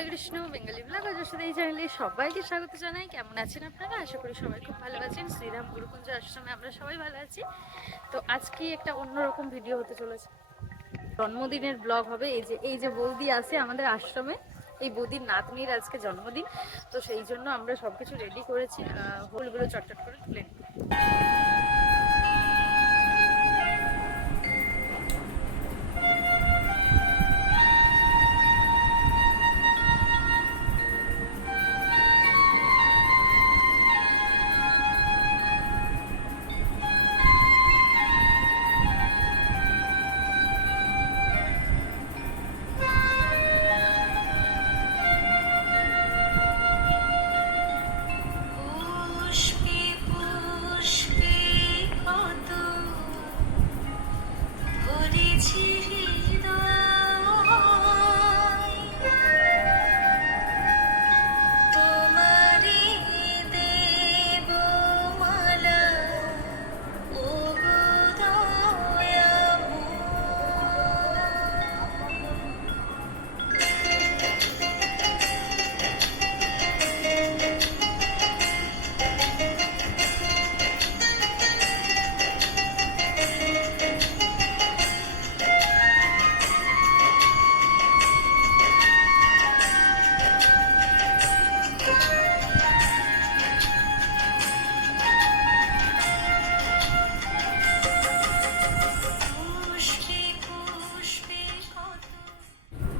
হরে Krishna, Bengali blog অজস্র এই চ্যানেলে সবাইকে স্বাগত জানাই। কেমন আছেন আপনারা? আশা করি সবাই খুব ভালো আছেন। শ্রীরাম গুরুকুঞ্জ আশ্রমে আমরা সবাই ভালো আছি। তো আজকে একটা অন্যরকম ভিডিও হতে চলেছে। জন্মদিনের ব্লগ হবে। এই যে এই যে বৌদি আছে আমাদের আশ্রমে, এই বৌদির নাতনির আজকে জন্মদিন। তো সেই জন্য আমরা সবকিছু রেডি করেছি। হোলগুলো চটচট করে তুলে নিই।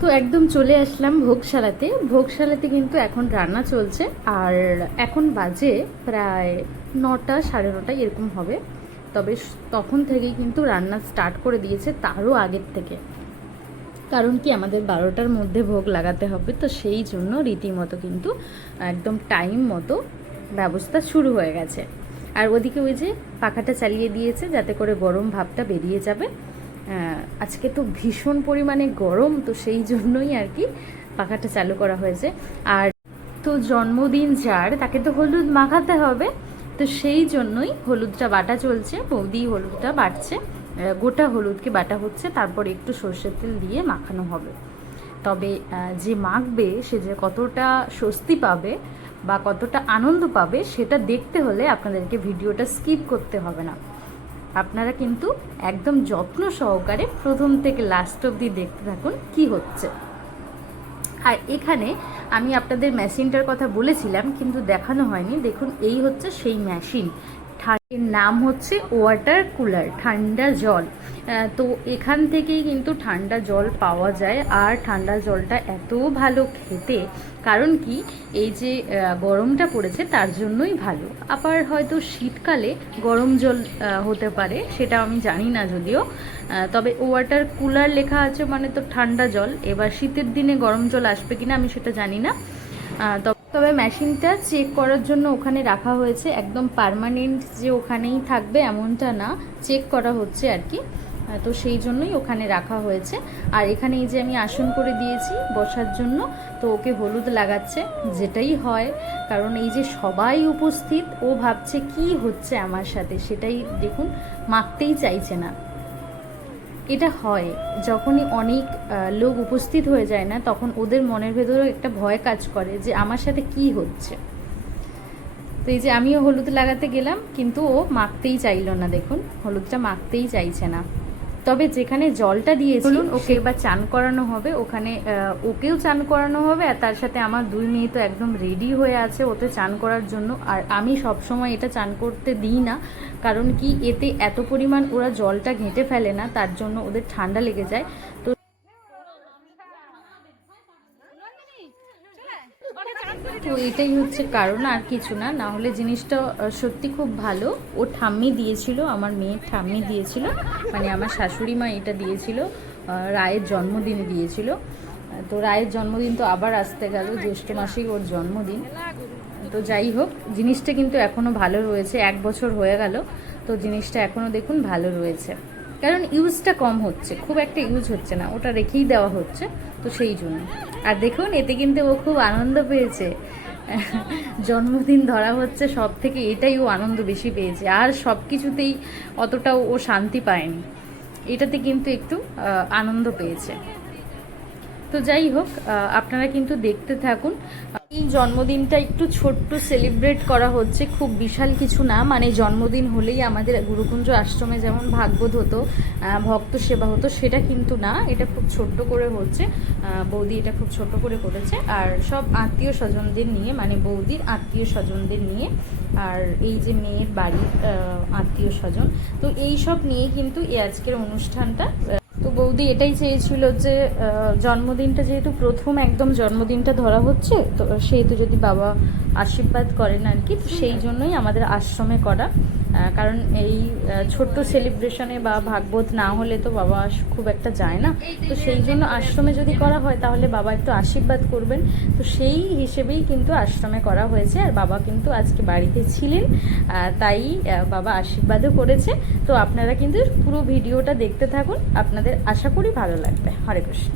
তো একদম চলে আসলাম ভোগশালাতে। ভোগশালাতে কিন্তু এখন রান্না চলছে। আর এখন বাজে প্রায় নটা, সাড়ে নটা এরকম হবে। তবে তখন থেকেই কিন্তু রান্না স্টার্ট করে দিয়েছে তারও আগের থেকে। কারণ কি আমাদের বারোটার মধ্যে ভোগ লাগাতে হবে, তো সেই জন্য রীতিমতো কিন্তু একদম টাইম মতো ব্যবস্থা শুরু হয়ে গেছে। আর ওদিকে ওই যে পাখাটা চালিয়ে দিয়েছে, যাতে করে গরম ভাবটা বেরিয়ে যাবে। আজকে তো ভীষণ পরিমাণে গরম, তো সেই জন্যই আর কি পাখাটা চালু করা হয়েছে। আর তো জন্মদিন যার, তাকে তো হলুদ মাখাতে হবে, তো সেই জন্যই হলুদটা বাটা চলছে, বৌদি হলুদটা বাটছে গোটা হলুদকে বাটা হচ্ছে, তারপর একটু সর্ষের তেল দিয়ে মাখানো হবে। তবে যে মাখবে, সে যে কতটা স্বস্তি পাবে বা কতটা আনন্দ পাবে, সেটা দেখতে হলে আপনাদেরকে ভিডিওটা স্কিপ করতে হবে না। আপনারা কিন্তু একদম যত্ন সহকারে প্রথম থেকে লাস্ট অবধি দেখতে থাকুন কি হচ্ছে। আর এখানে আমি আপনাদের মেশিনটার কথা বলেছিলাম, কিন্তু দেখানো হয়নি। দেখুন, এই হচ্ছে সেই মেশিন এর নাম হচ্ছে ওয়াটার কুলার, ঠান্ডা জল। তো এখান থেকেই কিন্তু ঠান্ডা জল পাওয়া যায়। আর ঠান্ডা জলটা এত ভালো খেতে, কারণ কি? এই যে গরমটা পড়েছে, তার জন্যই ভালো। আবার হয়তো শীতকালে গরম জল হতে পারে, সেটা আমি জানি না যদিও। তবে ওয়াটার কুলার লেখা আছে মানে তো ঠান্ডা জল। এবার শীতের দিনে গরম জল আসবে কিনা আমি সেটা জানি না। তবে- তবে মেশিনটা চেক করার জন্য ওখানে রাখা হয়েছে একদম পার্মানেন্ট যে ওখানেই থাকবে এমনটা না চেক করা হচ্ছে আর কি। তো সেই জন্যই ওখানে রাখা হয়েছে। আর এখানে এই যে আমি আসন করে দিয়েছি বসার জন্য, তো ওকে হলুদ লাগাচ্ছে, যেটাই হয়। কারণ এই যে সবাই উপস্থিত, ও ভাবছে কি হচ্ছে আমার সাথে, সেটাই দেখুন, মাখতেই চাইছে না। এটা হয়, যখনই অনেক লোক উপস্থিত হয়ে যায় না, তখন ওদের মনের ভেতরেও একটা ভয় কাজ করে যে আমার সাথে কি হচ্ছে। তো এই যে আমিও হলুদ লাগাতে গেলাম, কিন্তু ও মাখতেই চাইল না, দেখুন, হলুদটা মাখতেই চাইছে না। তবে যেখানে জলটা দিয়েছি ওকে এবার চান করানো হবে। ওখানে ওকেও চান করানো হবে আর তার সাথে আমার দুই মেয়ে তো একদম রেডি হয়ে আছে ওতে চান করার জন্য। আর আমি সব সময় এটা চান করতে দিই না কারণ কি এতে এত পরিমাণ ওরা জলটা ঘেঁটে ফেলে না তার জন্য ওদের ঠান্ডা লেগে যায়। তো তো এটাই হচ্ছে কারণ, আর কিছু না। না হলে জিনিসটা সত্যি খুব ভালো। ও ঠাম্মি দিয়েছিল, আমার মেয়ের ঠাম্মি দিয়েছিল। মানে আমার শাশুড়ি মা এটা দিয়েছিল রায়ের জন্মদিনে দিয়েছিল। তো রায়ের জন্মদিন তো আবার আসতে গেল, জ্যৈষ্ঠ মাসেই ওর জন্মদিন। তো যাই হোক, জিনিসটা কিন্তু এখনও ভালো রয়েছে। এক বছর হয়ে গেল, তো জিনিসটা এখনও দেখুন ভালো রয়েছে। কারণ ইউজটা কম হচ্ছে, খুব একটা ইউজ হচ্ছে না, ওটা রেখেই দেওয়া হচ্ছে, তো সেই জন্য। আর দেখুন, এতে কিন্তু ও খুব আনন্দ পেয়েছে। জন্মদিন ধরা হচ্ছে সব থেকে এটাই ও আনন্দ বেশি পেয়েছে, আর সব কিছুতেই অতটাও ও শান্তি পায়নি। এটাতে কিন্তু একটু আনন্দ পেয়েছে। তো যাই হোক আপনারা কিন্তু দেখতে থাকুন। এই জন্মদিনটা একটু ছোট্ট সেলিব্রেট করা হচ্ছে, খুব বিশাল কিছু না। মানে জন্মদিন হলেই আমাদের গুরুকুঞ্জ আশ্রমে যেমন ভাগবত হতো ভক্ত সেবা হতো, সেটা কিন্তু না। এটা খুব ছোট্ট করে হচ্ছে। বৌদি এটা খুব ছোট করে করেছে। আর সব আত্মীয় স্বজনদের নিয়ে মানে বৌদির আত্মীয় স্বজনদের নিয়ে, আর এই যে মেয়ের বাড়ির আত্মীয় স্বজন। তো এই সব নিয়ে কিন্তু এই আজকের অনুষ্ঠানটা বৌদি এটাই চেয়েছিল যে জন্মদিনটা যেহেতু প্রথম একদম জন্মদিনটা ধরা হচ্ছে, তো সেহেতু যদি বাবা আশীর্বাদ করেন আর কি, তো সেই জন্যই আমাদের আশ্রমে করা। কারণ এই ছোট্ট সেলিব্রেশনে বা ভাগবত না হলে তো বাবা খুব একটা যায় না। তো সেই জন্য আশ্রমে যদি করা হয়, তাহলে বাবা একটু আশীর্বাদ করবেন। তো সেই হিসেবেই কিন্তু আশ্রমে করা হয়েছে, আর বাবা কিন্তু আজকে বাড়িতে ছিলেন তাই বাবা আশীর্বাদও করেছে। তো আপনারা কিন্তু পুরো ভিডিওটা দেখতে থাকুন। আপনাদের আশা করি ভালো লাগবে। হরে কৃষ্ণ।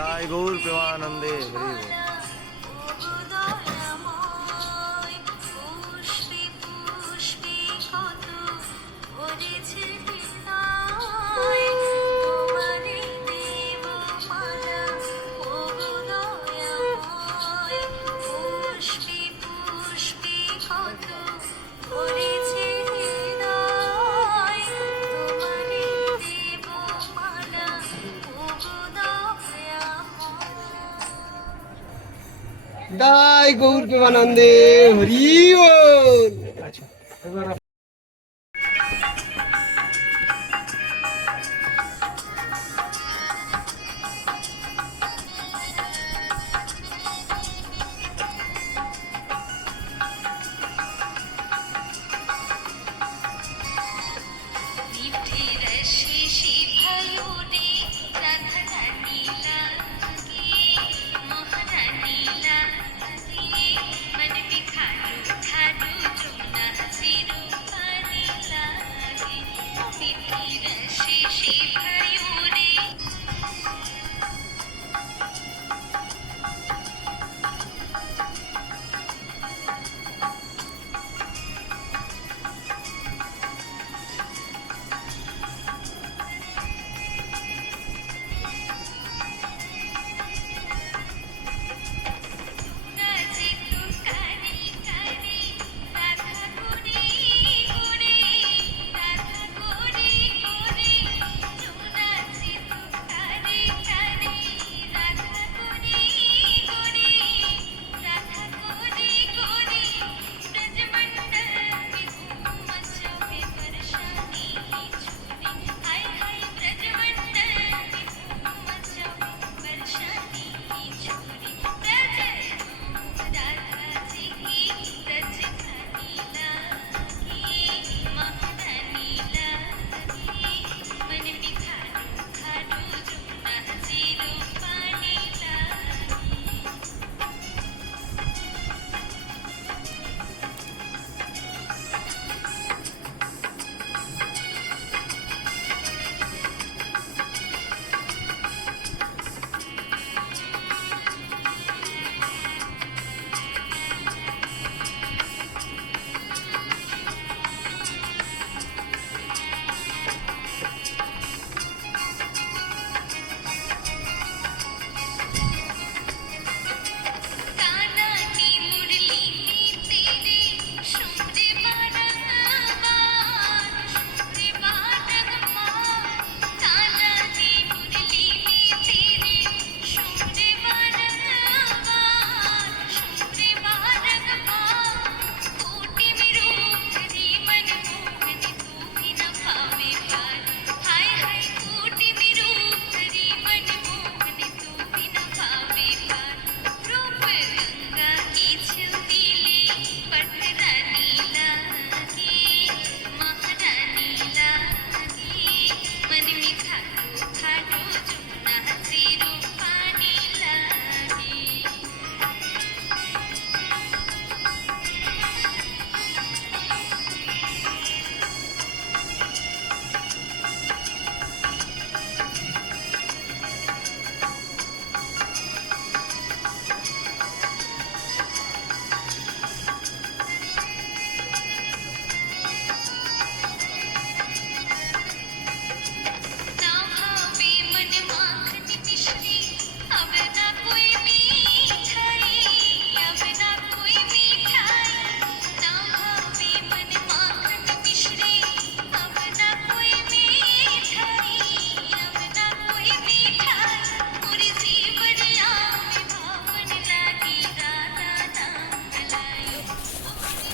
তোমার দায় গৌর প্রেমানন্দে দাই গৌর প্রেমানন্দে হরি